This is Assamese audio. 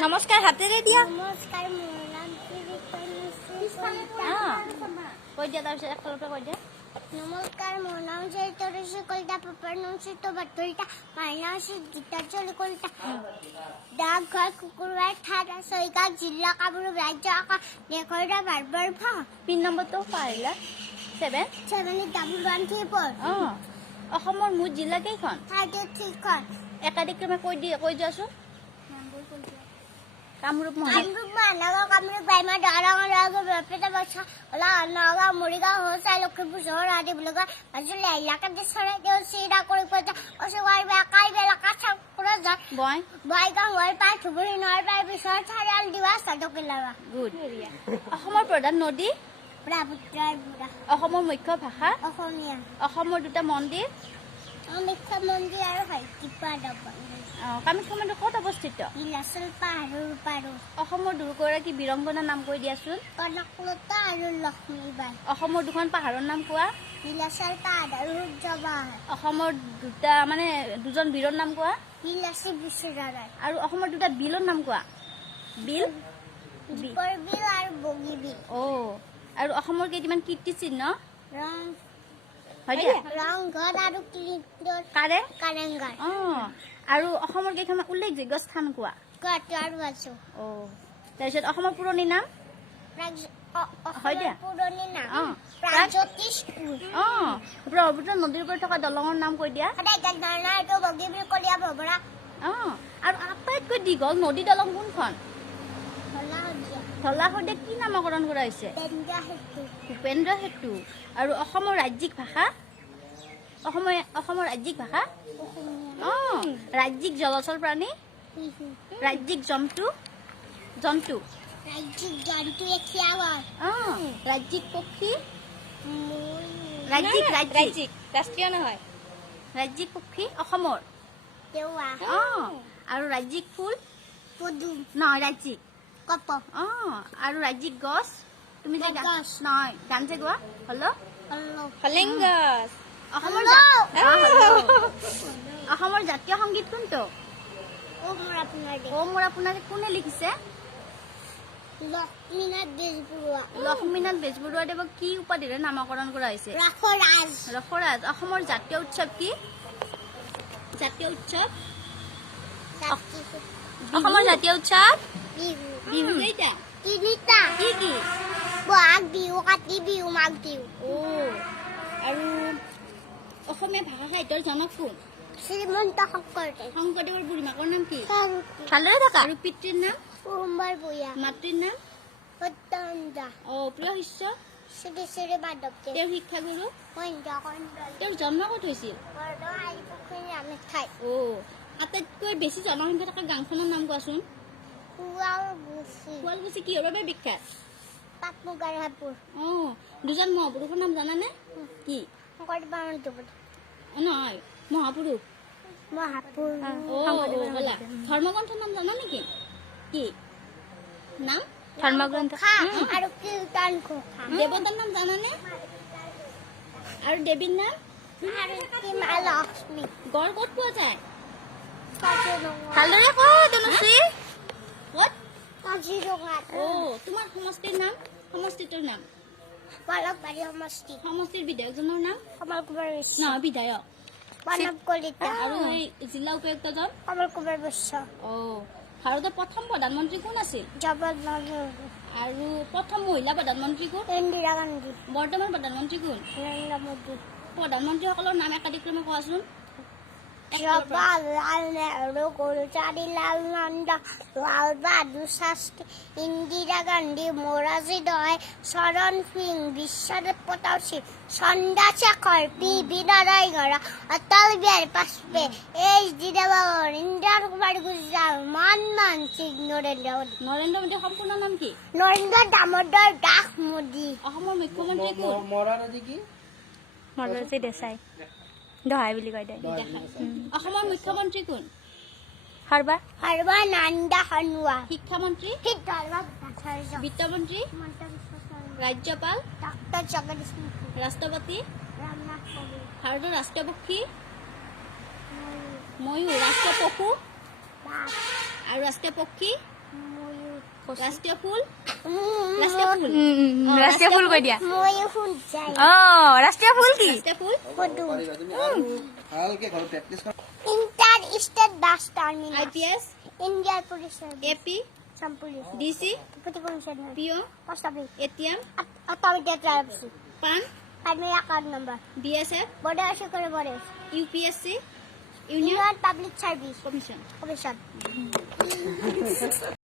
নমস্কাৰ হাতেৰে দিয়া নমস্কাৰ মোৰ নাম কৈ দিয়া তাৰপিছত একফালৰ পৰা কৈ দিয়া নমস্কাৰ মোৰ নাম চৰিত্ৰ কলিতা পাপাৰ নাম চৰিত্ৰ বাতৰিতা মাৰ নাম গীতাঞ্জলি কলিতা ডাকঘৰ কুকুৰবাৰী থানা ছয়গাঁও জিলা কামৰূপ ৰাজ্য আকাশ দেশৰ বাৰবাৰ ভা পিন নম্বৰটো পাৰিলা 7781134 অসমৰ মুঠ জিলা কেইখন 33খন একাধিক্ৰমে কৈ যোৱাচোন কামৰূপ মহানগৰ কামৰূপ গ্ৰাম্য দৰং বৰপেটা বছা নগাঁও মৰিগাঁও হোচাই লখিমপুৰ চহৰ আদি বুলগা মাজুলী এলেকাতে চৰাইদেউ চিৰা কৰি পজা অশোকাৰ বেকাই বেলাকা চাকুৰা বৈগাঁও হৈ পাই ধুবুৰী নৈ পাই পিছৰ চাৰিআল দিৱা চাদকিলাবা গুড অসমৰ প্ৰধান নদী ব্ৰহ্মপুত্ৰৰ বুঢ়া অসমৰ মুখ্য ভাষা অসমীয়া অসমৰ দুটা মন্দিৰ কামাখ্যা মন্দিৰ আৰু হাইতিপাৰা কামাখ্যা মন্দিৰ ক'ত অৱস্থিত নীলাচল পাহাৰৰ পাৰো অসমৰ দুগৰাকী বীৰংগনাৰ নাম কৈ দিয়াচোন কনকলতা আৰু লক্ষ্মীবাই অসমৰ দুখন পাহাৰৰ নাম কোৱা নীলাচল পাহাৰ আৰু সূৰ্যবাহাৰ অসমৰ দুজন বীৰৰ নাম কোৱা নীলাচল বিশ্বনাথ আৰু অসমৰ দুটা বিলৰ নাম কোৱা বিল দীপৰ বিল আৰু বগী বিল আৰু অসমৰ কেইটামান কীৰ্তিচিহ্ন ৰংঘৰ আৰু কাৰেংঘৰ আৰু অসমৰ কেইখনমান উল্লেখযোগ্য স্থান কোৱা তাৰপিছত অসমৰ পুৰণি নাম ব্ৰহ্মপুত্ৰ নদীৰ ওপৰত থকা দলঙৰ নাম কৈ দিয়া আৰু আটাইতকৈ দীঘল নদী দলং কোনখন ধলা শদিয়া কি নামকৰণ কৰা হৈছে ভূপেন্দ্ৰ সেতু আৰু অসমৰ ৰাজ্যিক ভাষা ৰাজ্যিক জলচৰ প্ৰাণী ৰাজ্যিক জন্তু ৰাজ্যিক পক্ষী ৰাষ্ট্ৰীয় নহয় ৰাজ্যিক পক্ষী অসমৰ আৰু ৰাজ্যিক ফুল নহয় ৰাজ্যিক আৰু ৰাজ্যিক গছ তুমি যে নহয় গান যে গোৱা অসমৰ জাতীয় সংগীত কোনটো মোৰ আপোনাৰ কোনে লিখিছে লক্ষ্মীনাথ বেজবৰুৱাদেৱক কি উপাধিৰে নামকৰণ কৰা হৈছে ৰসৰাজ অসমৰ জাতীয় উৎসৱ কি অসমৰ জাতীয় উৎসৱ বিহু কেইটা তিনিটা কি কি বহাগ বিহু কাতি বিহু মাঘ বিহু আৰু অসমীয়া ভাষা সাহিত্যৰ জনক কোন শ্ৰীমন্ত শংকৰদেৱৰ বুঢ়ী মাকৰ নাম কি ভালদৰে থাকা আৰু পিতৃৰ নাম মাতৃৰ নাম প্ৰিয় শিষ্য শ্ৰী শ্ৰী মাধৱ তেওঁৰ শিক্ষাগুৰু তেওঁৰ জন্ম ক'ত হৈছিল আটাইতকৈ বেছি জনসংখ্যা থকা গাঁওখনৰ নাম কোৱাচোন শুৱালকুছি কিহৰ বাবে বিখ্যাত দুজন মহাপুৰুষৰ নাম জানানে কি নহয় মহাপুৰুষ ধৰ্মগ্ৰন্থৰ নাম জানা নেকি কি নাম ধৰ্মগ্ৰন্থ আৰু কীৰ্তন দেৱতাৰ নাম জানানে আৰু দেৱীৰ নাম লক্ষ্মী গড় ক'ত পোৱা যায় ভালদৰে কওঁ তনুশ্ৰী ক'ত তোমাৰ সমষ্টিৰ নাম সমষ্টিটোৰ নাম সমষ্টিৰ বিধায়কজনৰ নাম কমল কুমাৰ নহয় বিধায়ক মানৱ কলিতা আৰু এই জিলা উপায়ুক্তজন কমল কুমাৰ বৈশ্য ভাৰতৰ প্ৰথম প্ৰধানমন্ত্ৰী কোন আছিল জৱাহৰলাল নেহৰু আৰু প্ৰথম মহিলা প্ৰধানমন্ত্ৰী কোন ইন্দিৰা গান্ধী বৰ্তমান প্ৰধানমন্ত্ৰী কোন নৰেন্দ্ৰ মোদী প্ৰধানমন্ত্ৰীসকলৰ নাম একাধিক্ৰমে কোৱাচোন জৱাহৰলাল নেহৰু গুলজাৰিলাল নন্দা লাল বাহাদুৰ শাস্ত্ৰী ইন্দিৰা গান্ধী মোৰাৰজী দেশাই চৰণ সিং বিশ্বনাথ প্ৰতাপ সিং চন্দ্ৰশেখৰ পি.ভি. নাৰায়ণ অটল বিহাৰী বাজপেয়ী H.D. দেৱগৌড়া ইন্দিৰা কুমাৰী গুজৰাল মনমোহন সিং নৰেন্দ্ৰ মোদীৰ সম্পূৰ্ণ নাম কি নৰেন্দ্ৰ দামোদৰ দাস মোদী অসমৰ মুখ্যমন্ত্ৰী কোন মৰজী দেশাই দহাই বুলি কয় দে অসমৰ মুখ্যমন্ত্ৰী কোন সৰ্বানন্দ সোণোৱাল শিক্ষামন্ত্ৰী বিত্তমন্ত্ৰী ৰাজ্যপাল ডক্টৰ জগদীশ মুখী ৰাষ্ট্ৰপতি ৰামনাথ কোবিন্দ ভাৰতৰ ৰাষ্ট্ৰীয় পক্ষী ময়ূৰ ৰাষ্ট্ৰীয় পশু বাঘ আৰু ৰাষ্ট্ৰীয় পক্ষী ৰাষ্ট্ৰীয় ফুল ৰাষ্ট্ৰীয় ফুল কৈ দিয়া ময়ূৰ ফুল যায় ৰাষ্ট্ৰীয় ফুল কি ৰাষ্ট্ৰীয় ফুল পদুম ভালকে ঘৰত প্ৰেক্টিছ কৰ inter state bus terminal IPS ইণ্ডিয়াৰ police AP Assam police DC deputy commissioner PO post office ATM authority tribes PAN primary account number BSF border security forest UPSC Union union public service Commission commission